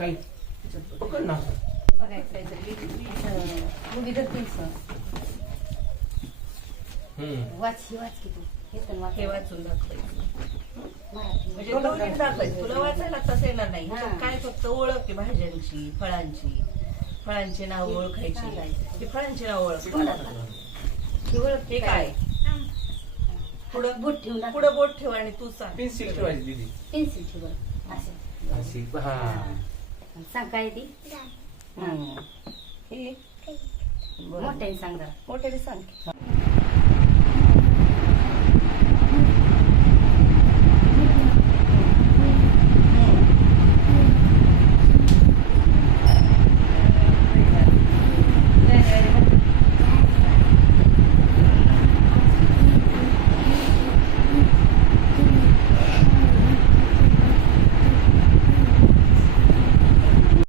ताई पकड ना. मुली धरतील हम्म. वाच ही वाच की तू. हे. वाचून. म्हणजे तुला नीट दाखवायचं. तुला वाचायला तसं येणार नाही. हा. काय फक्त ओळख भाज्यांची फळांची. फळांची नाव ओळखायची. ही फळांची नाव ओळख. ही ओळख. हे काय? पुढं बोट ठेवून. पुढे बोट ठेव आणि तू सांग. पेन्सिल ठेवायची दीदी. पेन्सिल ठेव. असं. हा. सांग काय ती. हे. मोठ्याने सांग जरा. मोठ्याने सांग.